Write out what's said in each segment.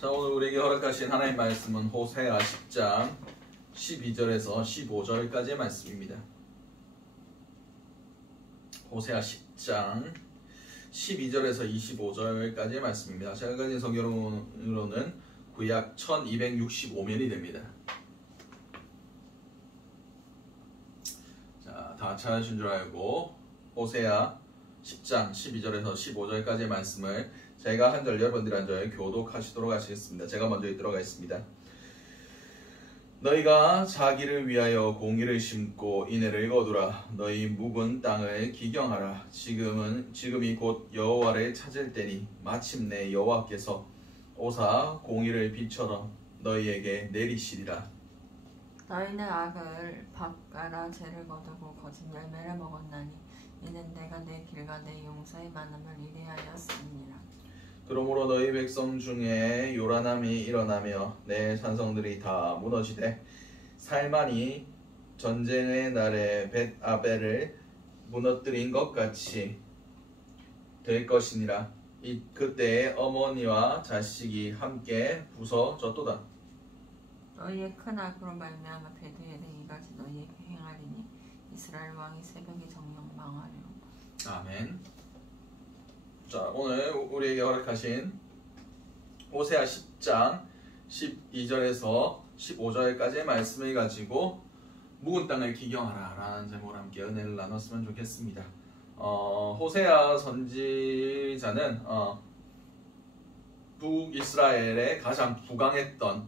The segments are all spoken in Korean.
자, 오늘 우리에게 허락하신 하나님 말씀은 호세아 10장 12절에서 15절까지의 말씀입니다. 호세아 10장 12절에서 25절까지의 말씀입니다. 제가 가진 성경으로는 구약 1265면이 됩니다. 자, 다 찾으신 줄 알고 호세아 10장 12절에서 15절까지의 말씀을 제가 한 절 여러분들이 한 절 교독하시도록 하시겠습니다. 제가 먼저 읽도록 하겠습니다. 너희가 자기를 위하여 공의를 심고 인애를 거두라. 너희 묵은 땅을 기경하라. 지금이 곧 여호와를 찾을 때니 마침내 여호와께서 오사 공의를 비춰러 너희에게 내리시리라. 너희는 악을 박하라 죄를 거두고 거짓 열매를 먹었나니 이는 내가 내 길과 내 용서의 많음을 이래하였습니다. 그러므로 너희 백성 중에 요란함이 일어나며 내 산성들이 다 무너지되 살만이 전쟁의 날에 벳아벨을 무너뜨린 것 같이 될 것이니라. 그때에 어머니와 자식이 함께 부서졌도다. 너희의 큰 악으로 말미암아 베드엘의 이같이 너희에게 행하리니 이스라엘 왕이 새벽에 정령 망하리로다. 아멘. 자, 오늘 우리에게 허락하신 호세아 10장 12절에서 15절까지의 말씀을 가지고 묵은 땅을 기경하라 라는 제목으로 함께 은혜를 나눴으면 좋겠습니다. 호세아 선지자는 북이스라엘의 가장 부강했던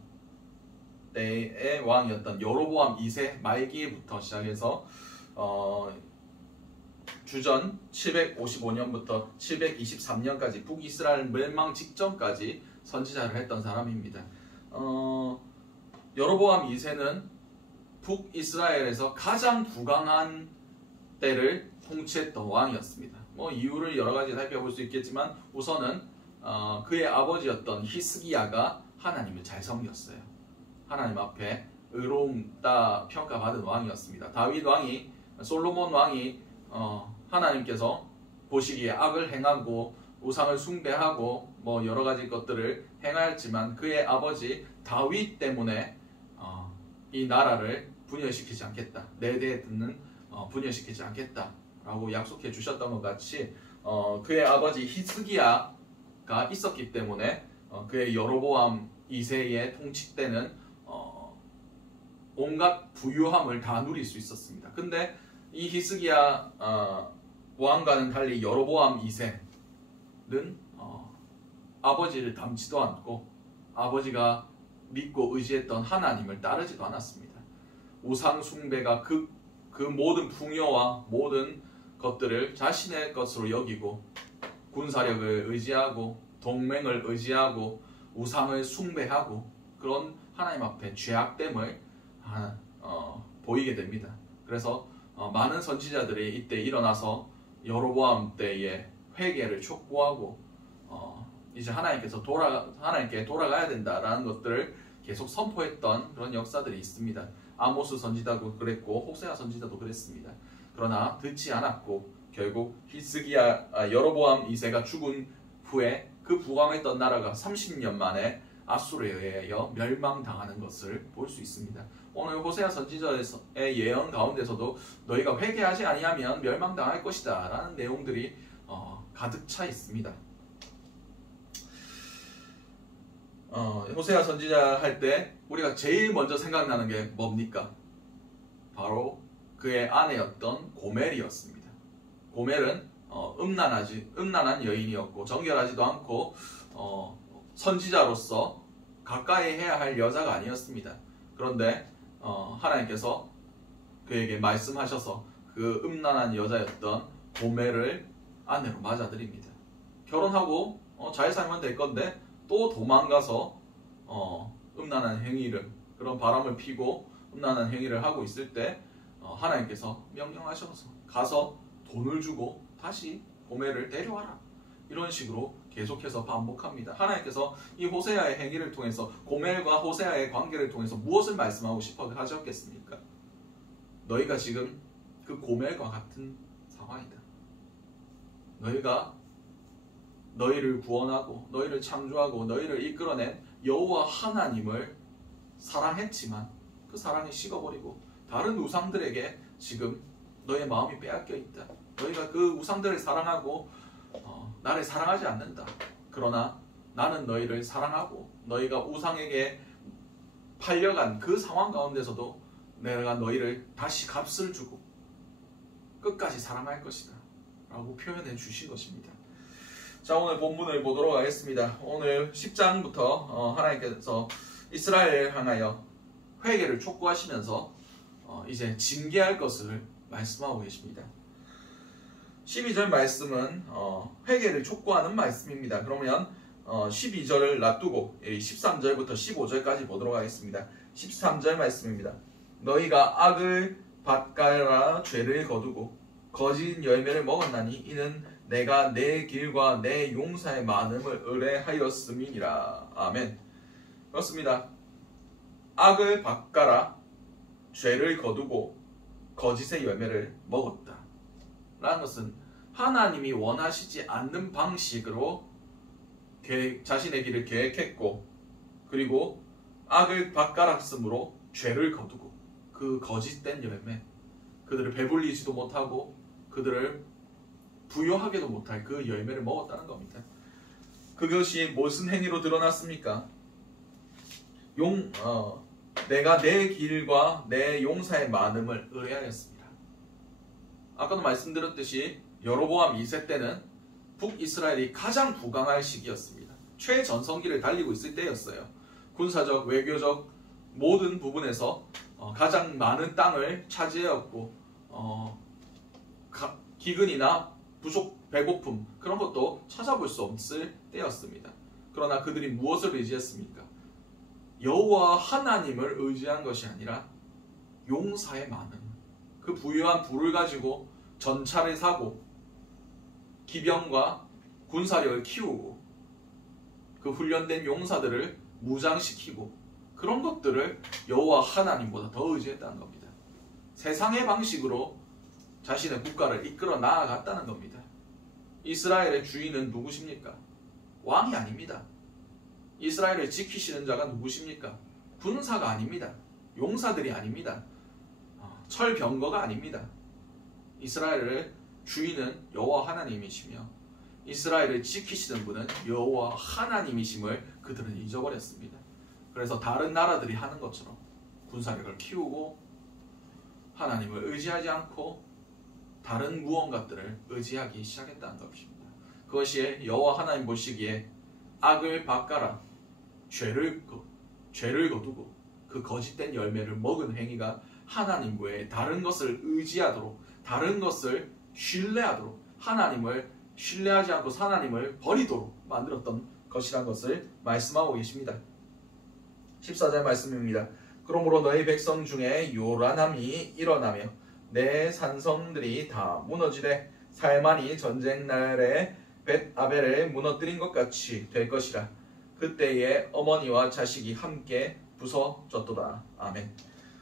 때의 왕이었던 여로보암 2세 말기부터 시작해서 주전 755년부터 723년까지 북이스라엘 멸망 직전까지 선지자를 했던 사람입니다. 여로보암 2세는 북이스라엘에서 가장 부강한 때를 통치했던 왕이었습니다. 이유를 여러 가지 살펴볼 수 있겠지만 우선은 그의 아버지였던 히스기야가 하나님을 잘 섬겼어요. 하나님 앞에 의로움다 평가받은 왕이었습니다. 다윗 왕이, 솔로몬 왕이 하나님께서 보시기에 악을 행하고 우상을 숭배하고 여러 가지 것들을 행하였지만 그의 아버지 다윗 때문에 이 나라를 분열시키지 않겠다, 내 대에 듣는 분열시키지 않겠다 라고 약속해 주셨던 것 같이 그의 아버지 히스기야가 있었기 때문에 그의 여로보암 2세의 통치 때는 온갖 부유함을 다 누릴 수 있었습니다. 근데 이 히스기야 왕과는 달리 여로보암 2세는 아버지를 닮지도 않고 아버지가 믿고 의지했던 하나님을 따르지도 않았습니다. 우상 숭배가 그 모든 풍요와 모든 것들을 자신의 것으로 여기고 군사력을 의지하고 동맹을 의지하고 우상을 숭배하고 그런 하나님 앞에 죄악됨을 보이게 됩니다. 그래서 많은 선지자들이 이때 일어나서 여로보암 때의 회개를 촉구하고 이제 하나님께 돌아가야 된다라는 것들을 계속 선포했던 그런 역사들이 있습니다. 아모스 선지자도 그랬고 호세아 선지자도 그랬습니다. 그러나 듣지 않았고 결국 여로보암 2세가 죽은 후에 그 부강했던 나라가 30년 만에 아수르에 의하여 멸망당하는 것을 볼 수 있습니다. 오늘 호세아 선지자의 예언 가운데서도 너희가 회개하지 아니하면 멸망당할 것이다 라는 내용들이 가득 차 있습니다. 호세아 선지자 할 때 우리가 제일 먼저 생각나는 게 뭡니까? 바로 그의 아내였던 고멜이었습니다. 고멜은 음란한 여인이었고 정결하지도 않고 선지자로서 가까이 해야 할 여자가 아니었습니다. 그런데 하나님께서 그에게 말씀하셔서 그 음란한 여자였던 고멜을 아내로 맞아들입니다. 결혼하고 잘 살면 될 건데 또 도망가서 음란한 행위를, 그런 바람을 피고 음란한 행위를 하고 있을 때 하나님께서 명령하셔서 가서 돈을 주고 다시 고멜을 데려와라. 이런 식으로 계속해서 반복합니다. 하나님께서 이 호세아의 행위를 통해서 고멜과 호세아의 관계를 통해서 무엇을 말씀하고 싶어 하셨겠습니까? 너희가 지금 그 고멜과 같은 상황이다. 너희가 너희를 구원하고 너희를 창조하고 너희를 이끌어낸 여호와 하나님을 사랑했지만 그 사랑이 식어버리고 다른 우상들에게 지금 너의 마음이 빼앗겨 있다. 너희가 그 우상들을 사랑하고 나를 사랑하지 않는다. 그러나 나는 너희를 사랑하고 너희가 우상에게 팔려간 그 상황 가운데서도 내가 너희를 다시 값을 주고 끝까지 사랑할 것이다 라고 표현해 주신 것입니다. 자, 오늘 본문을 보도록 하겠습니다. 오늘 10장부터 하나님께서 이스라엘을 향하여 회개를 촉구하시면서 이제 징계할 것을 말씀하고 계십니다. 12절 말씀은 회개를 촉구하는 말씀입니다. 그러면 12절을 놔두고 13절부터 15절까지 보도록 하겠습니다. 13절 말씀입니다. 너희가 악을 밭가라 죄를 거두고 거짓 열매를 먹었나니 이는 내가 내 길과 내 용사의 많음을 의뢰하였음이니라. 아멘. 그렇습니다. 악을 밭가라 죄를 거두고 거짓의 열매를 먹었다 라는 것은 하나님이 원하시지 않는 방식으로 자신의 길을 계획했고, 그리고 악을 밭가락씀으로 죄를 거두고 그 거짓된 열매, 그들을 배불리지도 못하고 그들을 부유하게도 못할 그 열매를 먹었다는 겁니다. 그것이 무슨 행위로 드러났습니까? 내가 내 길과 내 용사의 많음을 의뢰하였습니다. 아까도 말씀드렸듯이 여로보암 2세 때는 북이스라엘이 가장 부강할 시기였습니다. 최전성기를 달리고 있을 때였어요. 군사적, 외교적 모든 부분에서 가장 많은 땅을 차지해왔고 기근이나 부족, 배고픔 그런 것도 찾아볼 수 없을 때였습니다. 그러나 그들이 무엇을 의지했습니까? 여호와 하나님을 의지한 것이 아니라 용사의 많음, 그 부유한 부를 가지고 전차를 사고 기병과 군사력을 키우고 그 훈련된 용사들을 무장시키고 그런 것들을 여호와 하나님보다 더 의지했다는 겁니다. 세상의 방식으로 자신의 국가를 이끌어 나아갔다는 겁니다. 이스라엘의 주인은 누구십니까? 왕이 아닙니다. 이스라엘을 지키시는 자가 누구십니까? 군사가 아닙니다. 용사들이 아닙니다. 철병거가 아닙니다. 이스라엘을 주인은 여호와 하나님이시며 이스라엘을 지키시는 분은 여호와 하나님이심을 그들은 잊어버렸습니다. 그래서 다른 나라들이 하는 것처럼 군사력을 키우고 하나님을 의지하지 않고 다른 무언가들을 의지하기 시작했다는 것입니다. 그것이 여호와 하나님 보시기에 악을 밭가라 죄를 거두고 그 거짓된 열매를 먹은 행위가 하나님 외에 다른 것을 의지하도록, 다른 것을 신뢰하도록, 하나님을 신뢰하지 않고 하나님을 버리도록 만들었던 것이라는 것을 말씀하고 계십니다. 14절 말씀입니다. 그러므로 너희 백성 중에 요란함이 일어나며 내 산성들이 다 무너지되 살만이 전쟁 날에 벳아벨을 무너뜨린 것 같이 될 것이라. 그때에 어머니와 자식이 함께 부서졌도다. 아멘.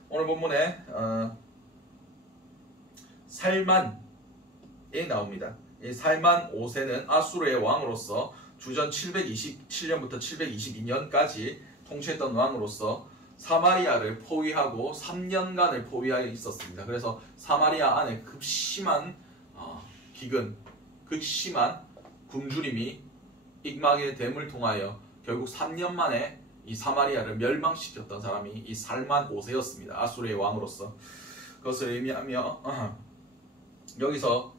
오늘 본문에 살만이 나옵니다. 이 살만 5세는 아수르의 왕으로서 주전 727년부터 722년까지 통치했던 왕으로서 사마리아를 포위하고 3년간을 포위하여 있었습니다. 그래서 사마리아 안에 극심한 기근, 극심한 굶주림이 익막의 댐을 통하여 결국 3년 만에 이 사마리아를 멸망시켰던 사람이 이 살만 5세였습니다. 아수르의 왕으로서. 그것을 의미하며 여기서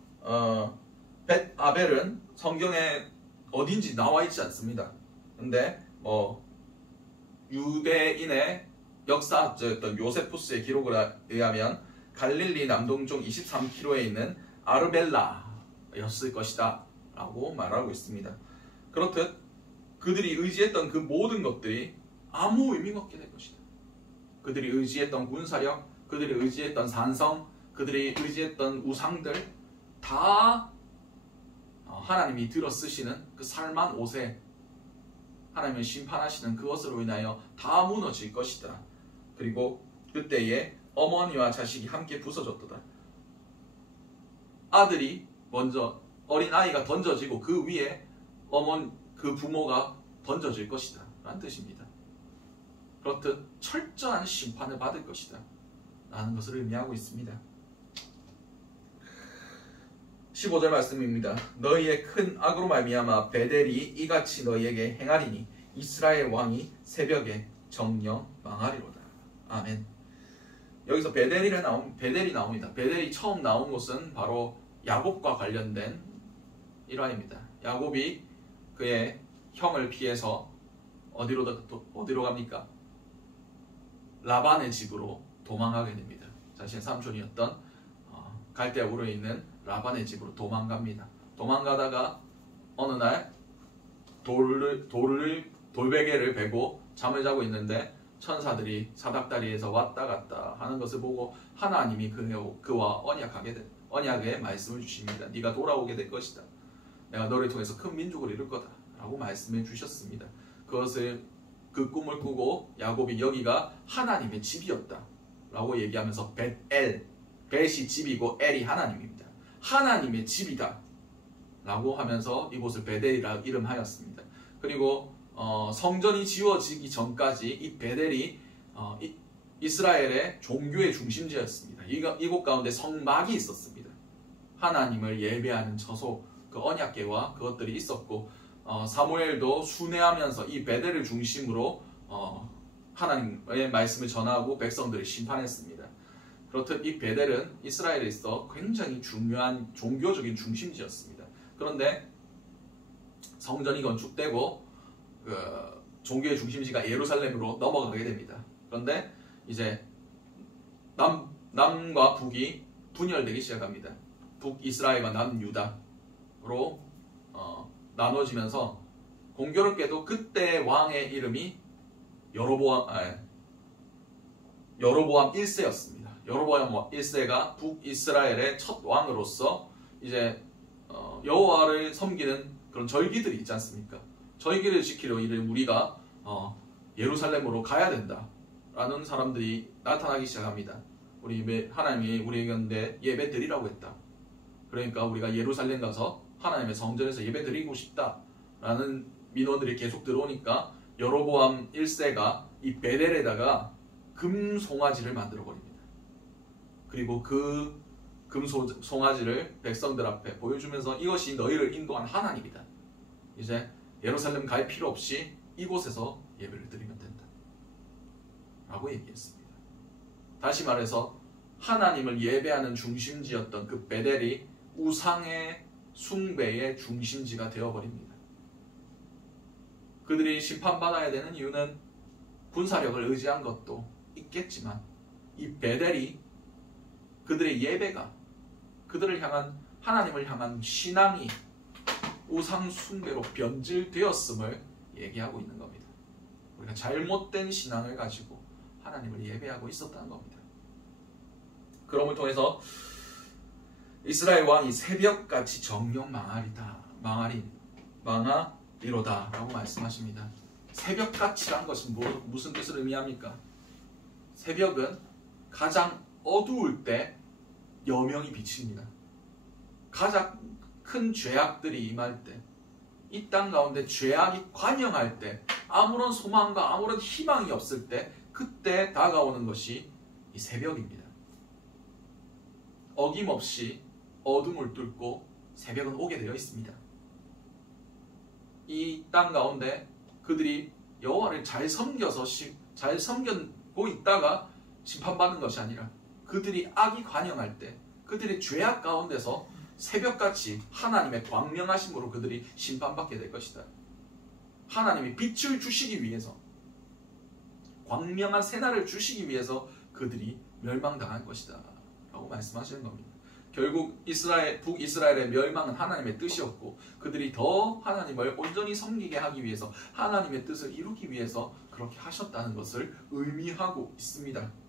벳아벨은 성경에 어딘지 나와 있지 않습니다. 근데 유대인의 역사학자였던 요세푸스의 기록에 의하면 갈릴리 남동쪽 23km에 있는 아르벨라였을 것이다 라고 말하고 있습니다. 그렇듯 그들이 의지했던 그 모든 것들이 아무 의미가 없게 될 것이다. 그들이 의지했던 군사력, 그들이 의지했던 산성, 그들이 의지했던 우상들 다 하나님이 들어 쓰시는 그 살만 5세 하나님을 심판하시는 그것으로 인하여 다 무너질 것이다. 그리고 그때에 어머니와 자식이 함께 부서졌도다. 아들이 먼저 어린 아이가 던져지고 그 위에 그 부모가 던져질 것이다 라는 뜻입니다. 그렇듯 철저한 심판을 받을 것이다 라는 것을 의미하고 있습니다. 15절 말씀입니다. 너희의 큰 악으로 말미암아 베델이 이같이 너희에게 행하리니 이스라엘 왕이 새벽에 정령 망하리로다. 아멘. 여기서 베델이 나옵니다. 베델이 처음 나온 곳은 바로 야곱과 관련된 일화입니다. 야곱이 그의 형을 피해서 어디로 갑니까? 라반의 집으로 도망가게 됩니다. 자신의 삼촌이었던 갈대아 우르에 있는 라반의 집으로 도망갑니다. 도망가다가 어느 날 돌베개를 베고 잠을 자고 있는데 천사들이 사닥다리에서 왔다 갔다 하는 것을 보고 하나님이 그와 언약의 말씀을 주십니다. 네가 돌아오게 될 것이다. 내가 너를 통해서 큰 민족을 이룰 거다 라고 말씀해 주셨습니다. 그 꿈을 꾸고 야곱이 여기가 하나님의 집이었다 라고 얘기하면서 벳이 집이고 엘이 하나님입니다. 하나님의 집이다 라고 하면서 이곳을 베델이라 이름하였습니다. 그리고 성전이 지어지기 전까지 이 베델이 이스라엘의 종교의 중심지였습니다. 이곳 가운데 성막이 있었습니다. 하나님을 예배하는 처소, 그 언약궤와 그것들이 있었고 사무엘도 순회하면서 이 베델을 중심으로 하나님의 말씀을 전하고 백성들을 심판했습니다. 그렇듯 이 베델은 이스라엘에 있어 굉장히 중요한 종교적인 중심지였습니다. 그런데 성전이 건축되고 종교의 중심지가 예루살렘으로 넘어가게 됩니다. 그런데 이제 남과 북이 분열되기 시작합니다. 북이스라엘과 남유다로 나눠지면서 공교롭게도 그때 왕의 이름이 여로보암 1세였습니다. 여로보암 1세가 북이스라엘의 첫 왕으로서 이제 여호와를 섬기는 그런 절기들이 있지 않습니까? 절기를 지키려 우리가 예루살렘으로 가야 된다라는 사람들이 나타나기 시작합니다. 하나님이 우리에게 예배 드리라고 했다. 그러니까 우리가 예루살렘 가서 하나님의 성전에서 예배 드리고 싶다라는 민원들이 계속 들어오니까 여로보암 1세가 이 베델에다가 금 송아지를 만들어 버립니다. 그리고 그 금 송아지를 백성들 앞에 보여주면서 이것이 너희를 인도한 하나님이다. 이제 예루살렘 갈 필요 없이 이곳에서 예배를 드리면 된다 라고 얘기했습니다. 다시 말해서 하나님을 예배하는 중심지였던 그 베델이 우상의 숭배의 중심지가 되어버립니다. 그들이 심판받아야 되는 이유는 군사력을 의지한 것도 있겠지만 이 베델이 그들의 예배가 그들을 향한 하나님을 향한 신앙이 우상 숭배로 변질되었음을 얘기하고 있는 겁니다. 우리가 잘못된 신앙을 가지고 하나님을 예배하고 있었다는 겁니다. 그럼을 통해서 이스라엘 왕이 새벽같이 정령 망하리로다 라고 말씀하십니다. 새벽같이란 것은 무슨 뜻을 의미합니까? 새벽은 가장 어두울 때 여명이 비칩니다. 가장 큰 죄악들이 임할 때, 이 땅 가운데 죄악이 관영할 때, 아무런 소망과 아무런 희망이 없을 때, 그때 다가오는 것이 이 새벽입니다. 어김없이 어둠을 뚫고 새벽은 오게 되어 있습니다. 이 땅 가운데 그들이 여호와를 잘 섬기고 있다가 심판받는 것이 아니라 그들이 악이 관영할 때, 그들의 죄악 가운데서 새벽같이 하나님의 광명하심으로 그들이 심판받게 될 것이다. 하나님이 빛을 주시기 위해서, 광명한 새날을 주시기 위해서 그들이 멸망당할 것이다 라고 말씀하시는 겁니다. 결국 북이스라엘의 멸망은 하나님의 뜻이었고, 그들이 더 하나님을 온전히 섬기게 하기 위해서, 하나님의 뜻을 이루기 위해서 그렇게 하셨다는 것을 의미하고 있습니다.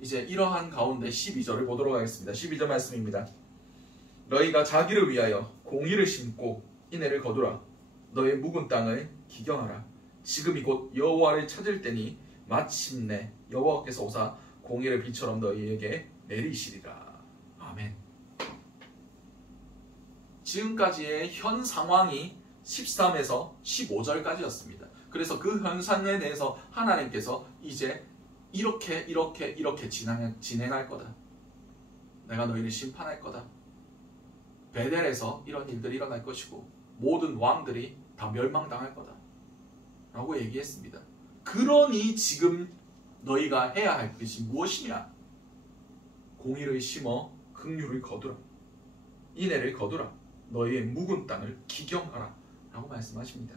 이제 이러한 가운데 12절을 보도록 하겠습니다. 12절 말씀입니다. 너희가 자기를 위하여 공의를 심고 인애를 거두라. 너의 묵은 땅을 기경하라. 지금이 곧 여호와를 찾을 때니 마침내 여호와께서 오사 공의를 비처럼 너희에게 내리시리라. 아멘. 지금까지의 현 상황이 13에서 15절까지였습니다. 그래서 그 현상에 대해서 하나님께서 이제 이렇게 진행할 거다. 내가 너희를 심판할 거다. 베델에서 이런 일들이 일어날 것이고 모든 왕들이 다 멸망당할 거다. 라고 얘기했습니다. 그러니 지금 너희가 해야 할 것이 무엇이냐? 공의를 심어 긍휼을 거두라. 인애를 거두라. 너희의 묵은 땅을 기경하라. 라고 말씀하십니다.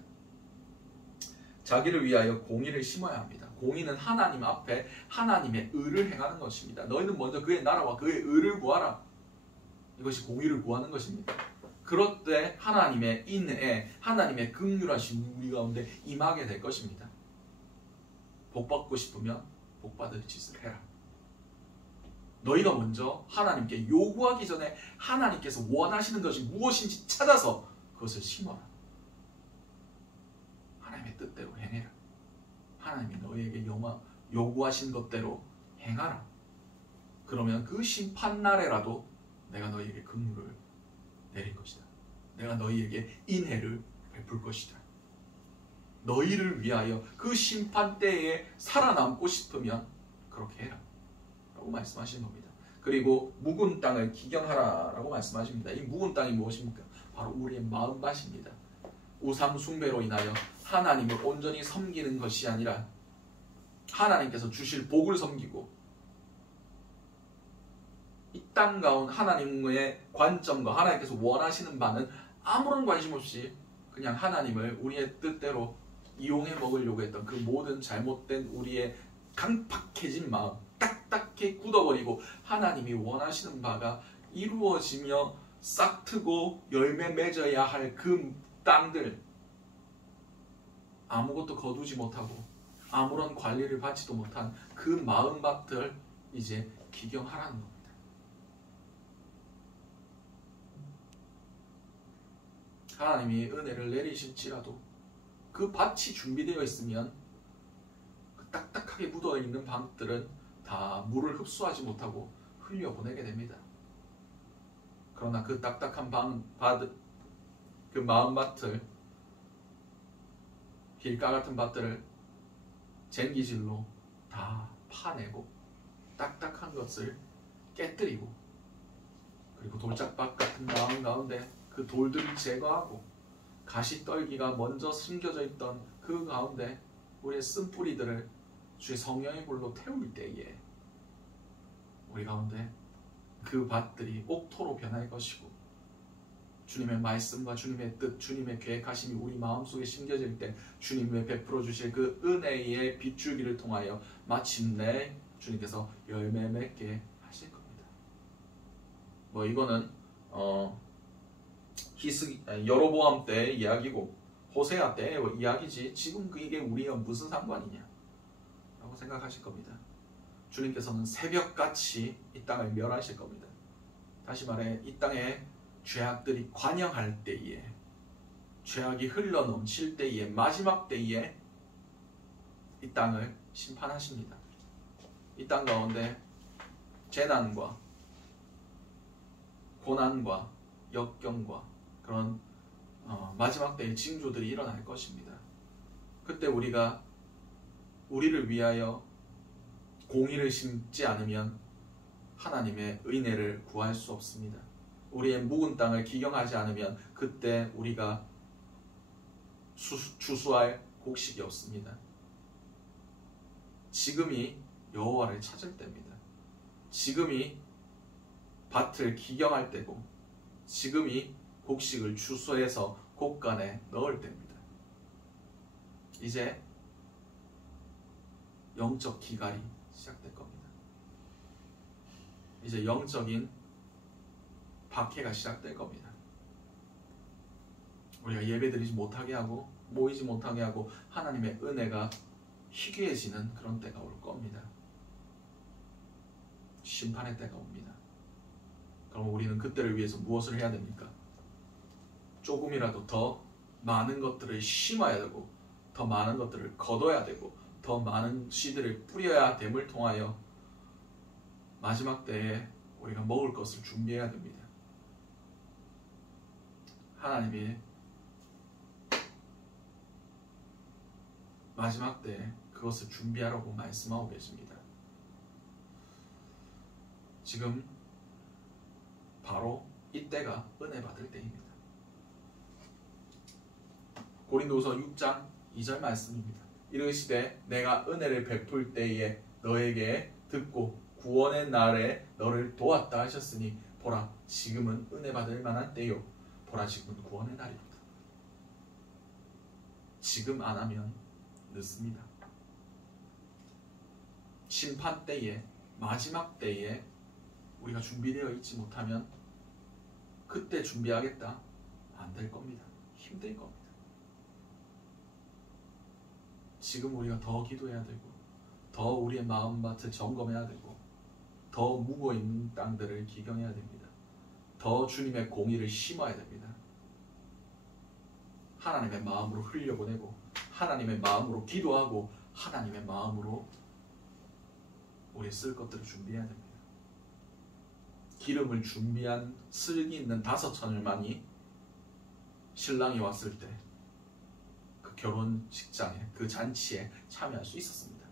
자기를 위하여 공의를 심어야 합니다. 공의는 하나님 앞에 하나님의 의를 행하는 것입니다. 너희는 먼저 그의 나라와 그의 의를 구하라. 이것이 공의를 구하는 것입니다. 그럴 때 하나님의 인애, 하나님의 긍휼하신 우리 가운데 임하게 될 것입니다. 복 받고 싶으면 복 받을 짓을 해라. 너희가 먼저 하나님께 요구하기 전에 하나님께서 원하시는 것이 무엇인지 찾아서 그것을 심어라. 하나님의 뜻대로 행해라. 하나님이 너희에게 요구하신 것대로 행하라. 그러면 그 심판날에라도 내가 너희에게 긍휼을 내릴 것이다. 내가 너희에게 인애를 베풀 것이다. 너희를 위하여 그 심판 때에 살아남고 싶으면 그렇게 해라. 라고 말씀하시는 겁니다. 그리고 묵은 땅을 기경하라 라고 말씀하십니다. 이 묵은 땅이 무엇입니까? 바로 우리의 마음밭입니다. 우상 숭배로 인하여 하나님을 온전히 섬기는 것이 아니라 하나님께서 주실 복을 섬기고 이 땅 가운 하나님의 관점과 하나님께서 원하시는 바는 아무런 관심 없이 그냥 하나님을 우리의 뜻대로 이용해 먹으려고 했던 그 모든 잘못된 우리의 강팍해진 마음, 딱딱히 굳어버리고 하나님이 원하시는 바가 이루어지며 싹트고 열매 맺어야 할 그 땅들, 아무것도 거두지 못하고 아무런 관리를 받지도 못한 그 마음밭을 이제 기경하라는 겁니다. 하나님이 은혜를 내리실지라도 그 밭이 준비되어 있으면 그 딱딱하게 묻어있는 밭들은 다 물을 흡수하지 못하고 흘려보내게 됩니다. 그러나 그 딱딱한 그 마음밭을, 길가 같은 밭들을 쟁기질로 다 파내고 딱딱한 것을 깨뜨리고 그리고 돌짝밭 같은 마음 가운데 그 돌들을 제거하고 가시떨기가 먼저 숨겨져 있던 그 가운데 우리의 쓴뿌리들을 주의 성령의 불로 태울 때에 우리 가운데 그 밭들이 옥토로 변할 것이고 주님의 말씀과 주님의 뜻, 주님의 계획하심이 우리 마음속에 심겨질 때 주님의 베풀어 주실 그 은혜의 빗줄기를 통하여 마침내 주님께서 열매 맺게 하실 겁니다. 뭐 이거는 여로보암 때의 이야기고 호세아 때의 이야기지 지금 그게 우리와 무슨 상관이냐 라고 생각하실 겁니다. 주님께서는 새벽같이 이 땅을 멸하실 겁니다. 다시 말해 이 땅에 죄악들이 관영할 때에, 죄악이 흘러넘칠 때에, 마지막 때에 이 땅을 심판하십니다. 이 땅 가운데 재난과 고난과 역경과 그런 마지막 때의 징조들이 일어날 것입니다. 그때 우리가 우리를 위하여 공의를 심지 않으면 하나님의 은혜를 구할 수 없습니다. 우리의 묵은 땅을 기경하지 않으면 그때 우리가 주수할 곡식이 없습니다. 지금이 여호와를 찾을 때입니다. 지금이 밭을 기경할 때고 지금이 곡식을 주수해서 곡간에 넣을 때입니다. 이제 영적 기갈이 시작될 겁니다. 이제 영적인 박해가 시작될 겁니다. 우리가 예배드리지 못하게 하고 모이지 못하게 하고 하나님의 은혜가 희귀해지는 그런 때가 올 겁니다. 심판의 때가 옵니다. 그럼 우리는 그때를 위해서 무엇을 해야 됩니까? 조금이라도 더 많은 것들을 심어야 되고 더 많은 것들을 거둬야 되고 더 많은 씨들을 뿌려야 됨을 통하여 마지막 때에 우리가 먹을 것을 준비해야 됩니다. 하나님이 마지막 때에 그것을 준비하라고 말씀하고 계십니다. 지금 바로 이때가 은혜 받을 때입니다. 고린도후서 6장 2절 말씀입니다. 이르시되 내가 은혜를 베풀 때에 너에게 듣고 구원의 날에 너를 도왔다 하셨으니 보라 지금은 은혜 받을 만한 때요 보라 지금은 구원의 날이로다. 지금 안 하면 늦습니다. 심판 때에 마지막 때에 우리가 준비되어 있지 못하면 그때 준비하겠다 안 될 겁니다. 힘들 겁니다. 지금 우리가 더 기도해야 되고 더 우리의 마음밭을 점검해야 되고 더 묵어있는 땅들을 기경해야 됩니다. 더 주님의 공의를 심어야 됩니다. 하나님의 마음으로 흘려보내고 하나님의 마음으로 기도하고 하나님의 마음으로 우리 쓸 것들을 준비해야 됩니다. 기름을 준비한 슬기 있는 5처녀만이 신랑이 왔을 때 그 결혼식장에 그 잔치에 참여할 수 있었습니다.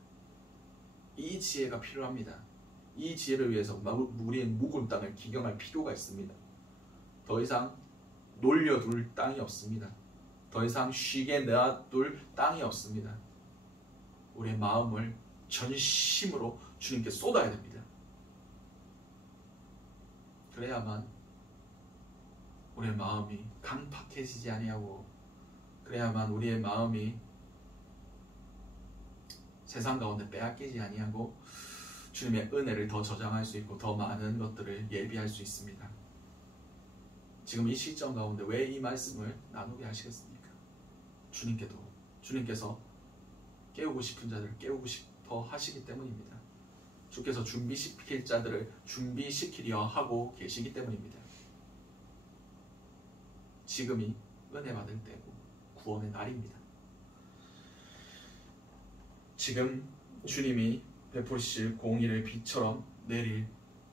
이 지혜가 필요합니다. 이 지혜를 위해서 우리의 묵은 땅을 기경할 필요가 있습니다. 더 이상 놀려둘 땅이 없습니다. 더 이상 쉬게 놔둘 땅이 없습니다. 우리의 마음을 전심으로 주님께 쏟아야 됩니다. 그래야만 우리의 마음이 강팍해지지 아니하고 그래야만 우리의 마음이 세상 가운데 빼앗기지 아니하고 주님의 은혜를 더 저장할 수 있고 더 많은 것들을 예비할 수 있습니다. 지금 이 시점 가운데 왜 이 말씀을 나누게 하시겠습니까? 주님께서 깨우고 싶은 자들을 깨우고 싶어 하시기 때문입니다. 주께서 준비시킬 자들을 준비시키려 하고 계시기 때문입니다. 지금이 은혜 받을 때고 구원의 날입니다. 지금 주님이 베푸실 공의를 비처럼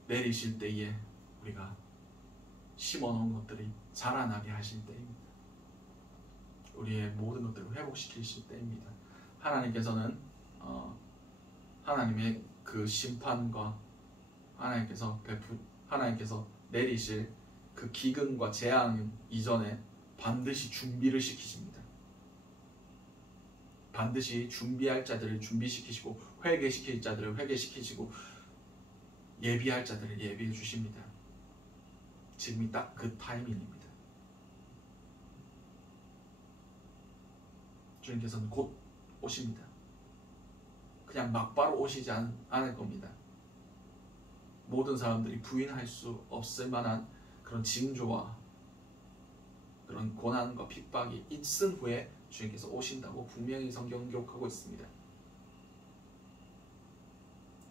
내리실 때에 우리가 심어놓은 것들이 자라나게 하실 때입니다. 우리의 모든 것들을 회복시키실 때입니다. 하나님께서는 하나님의 그 심판과 하나님께서 내리실 그 기근과 재앙 이전에 반드시 준비를 시키십니다. 반드시 준비할 자들을 준비시키시고 회개시킬 자들을 회개시키시고 예비할 자들을 예비해 주십니다. 지금이 딱 그 타이밍입니다. 주님께서는 곧 오십니다. 그냥 막바로 오시지 않을 겁니다. 모든 사람들이 부인할 수 없을 만한 그런 징조와 그런 고난과 핍박이 있은 후에 주님께서 오신다고 분명히 성경은 기록하고 있습니다.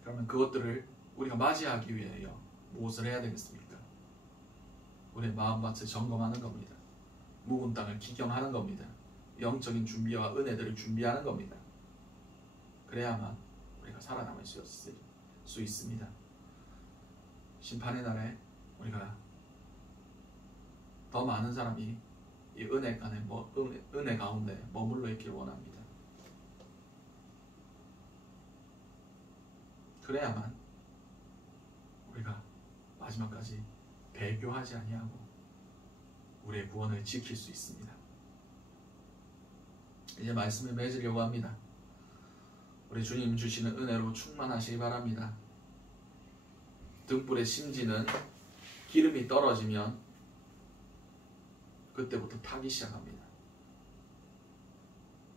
그러면 그것들을 우리가 맞이하기 위하여 무엇을 해야 되겠습니까? 우리의 마음밭을 점검하는 겁니다. 묵은 땅을 기경하는 겁니다. 영적인 준비와 은혜들을 준비하는 겁니다. 그래야만 우리가 살아남을 수 있습니다. 심판의 날에 우리가 더 많은 사람이 이 은혜 가운데 머물러 있기를 원합니다. 그래야만 우리가 마지막까지 배교하지 아니하고 우리의 구원을 지킬 수 있습니다. 이제 말씀을 맺으려고 합니다. 우리 주님 주시는 은혜로 충만하시기 바랍니다. 등불의 심지는 기름이 떨어지면 그때부터 타기 시작합니다.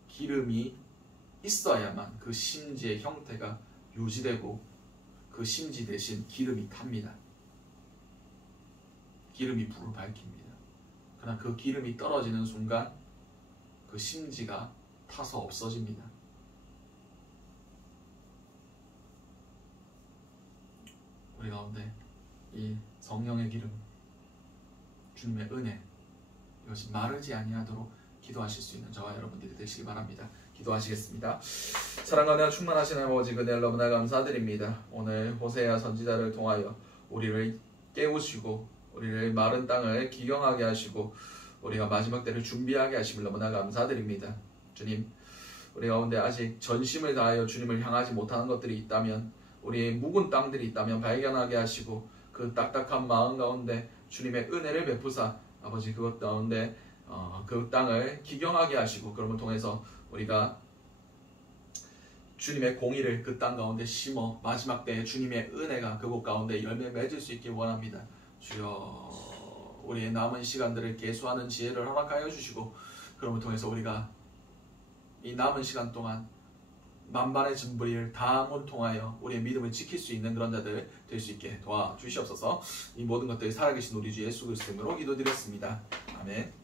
기름이 있어야만 그 심지의 형태가 유지되고 그 심지 대신 기름이 탑니다. 기름이 불을 밝힙니다. 그러나 그 기름이 떨어지는 순간 그 심지가 타서 없어집니다. 우리 가운데 이 성령의 기름, 주님의 은혜, 이것이 마르지 아니하도록 기도하실 수 있는 저와 여러분들이 되시기 바랍니다. 기도하시겠습니다. 사랑과 은혜가 충만하신 아버지 그대 너무나 감사드립니다. 오늘 호세아 선지자를 통하여 우리를 깨우시고 우리를 마른 땅을 기경하게 하시고 우리가 마지막 때를 준비하게 하심을 너무나 감사드립니다. 주님, 우리 가운데 아직 전심을 다하여 주님을 향하지 못하는 것들이 있다면, 우리의 묵은 땅들이 있다면 발견하게 하시고 그 딱딱한 마음 가운데 주님의 은혜를 베푸사 아버지 그것 가운데 그 땅을 기경하게 하시고, 그러면 통해서 우리가 주님의 공의를 그 땅 가운데 심어 마지막 때에 주님의 은혜가 그곳 가운데 열매 맺을 수 있길 원합니다. 주여, 우리의 남은 시간들을 계수하는 지혜를 허락하여 주시고, 그러면 통해서 우리가 이 남은 시간 동안 만반의 진부리를 다함을 통하여 우리의 믿음을 지킬 수 있는 그런 자들 될 수 있게 도와주시옵소서. 이 모든 것들이 살아계신 우리 주 예수 그리스도 이름으로 기도드렸습니다. 아멘.